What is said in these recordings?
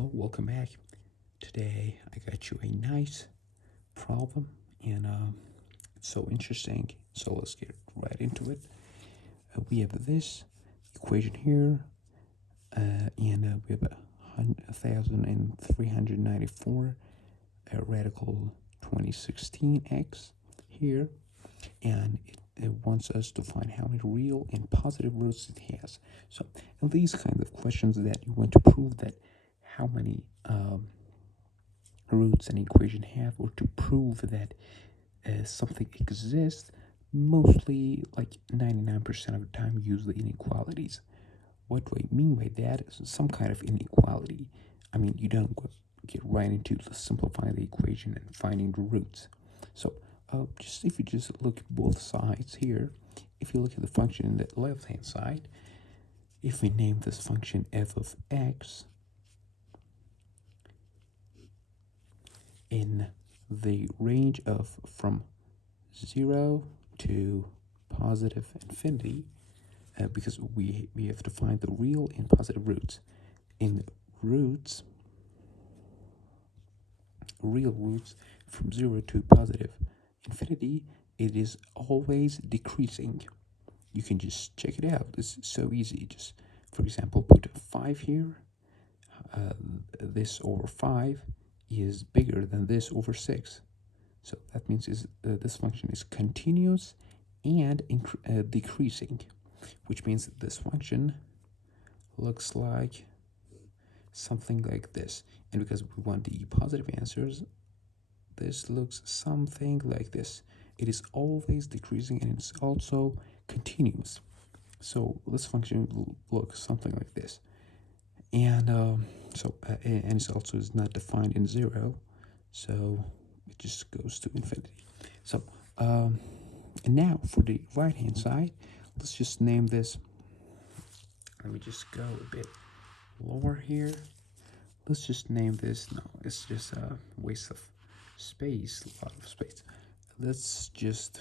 Well, welcome back. Today I got you a nice problem, and it's so interesting. So let's get right into it. We have this equation here, and we have 1,394 radical 2016x here, and it wants us to find how many real and positive roots it has. So, and these kind of questions that you want to prove that how many roots an equation have, or to prove that something exists, mostly like 99% of the time use the inequalities. What do I mean by that? Is some kind of inequality. I mean, you don't get right into simplifying the equation and finding the roots. So just if you just look at both sides here, if you look at the function in the left hand side, if we name this function f of x, in the range of from 0 to positive infinity, because we have to find the real and positive roots. In roots, real roots from 0 to positive infinity, it is always decreasing. You can just check it out. It's so easy. Just, for example, put a 5 here. This over 5 is bigger than this over 6. So that means this function is continuous and decreasing, which means that this function looks like something like this. And because we want the positive answers, this looks something like this. It is always decreasing and it's also continuous. So this function will look something like this. And and it also is not defined in 0, so it just goes to infinity. So and now for the right hand side, let's just name this. Let me just go a bit lower here. Let's just name this. No, it's just a waste of space, a lot of space. Let's just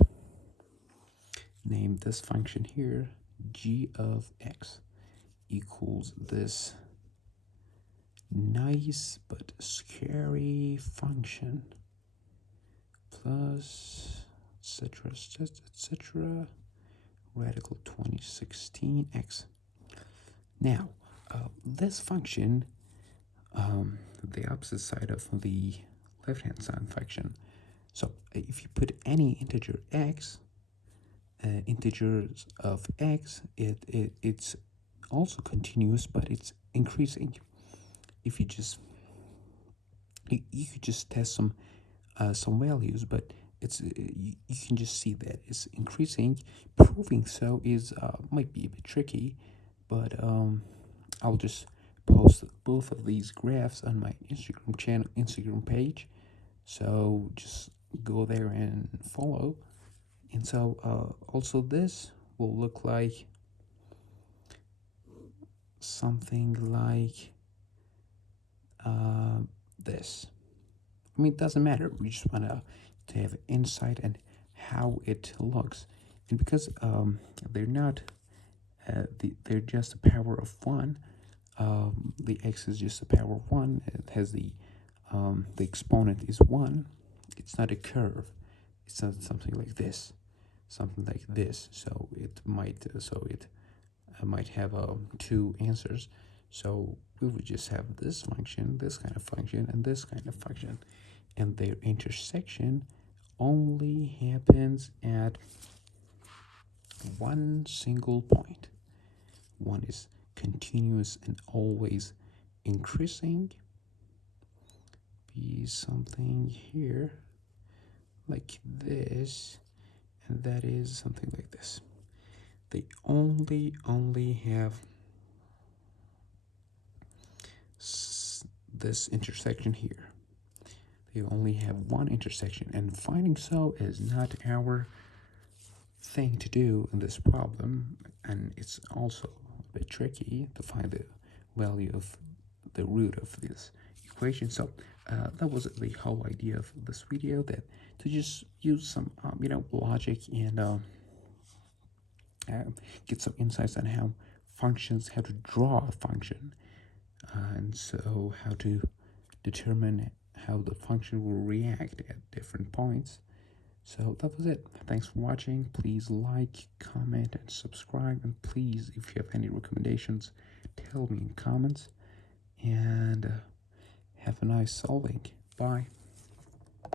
name this function here g of x equals this nice but scary function plus etc etc radical 2016x. Now this function, the opposite side of the left hand side function, so if you put any integer x, integers of x, it's also continuous, but it's increasing. If you could just test some values, but it's you can just see that it's increasing. Proving so is might be a bit tricky, but I'll just post both of these graphs on my Instagram page, so just go there and follow. And so also this will look like something like this. I mean, it doesn't matter. We just want to have insight and how it looks. And because they're not, they're just a power of 1. The x is just a power of 1. It has the exponent is 1. It's not a curve. It's not something like this. Something like this. So it might might have 2 answers. So we would just have this function, this kind of function, and this kind of function, and their intersection only happens at one single point. One is continuous and always increasing. Be something here like this, and that is something like this. They only have this intersection here. They only have one intersection, and finding so is not our thing to do in this problem, and it's also a bit tricky to find the value of the root of this equation. So that was the whole idea of this video, that to just use some logic and get some insights on how to draw a function and so how to determine how the function will react at different points. So that was it. Thanks for watching. Please like, comment, and subscribe. And please, if you have any recommendations, tell me in comments. And have a nice solving. Bye.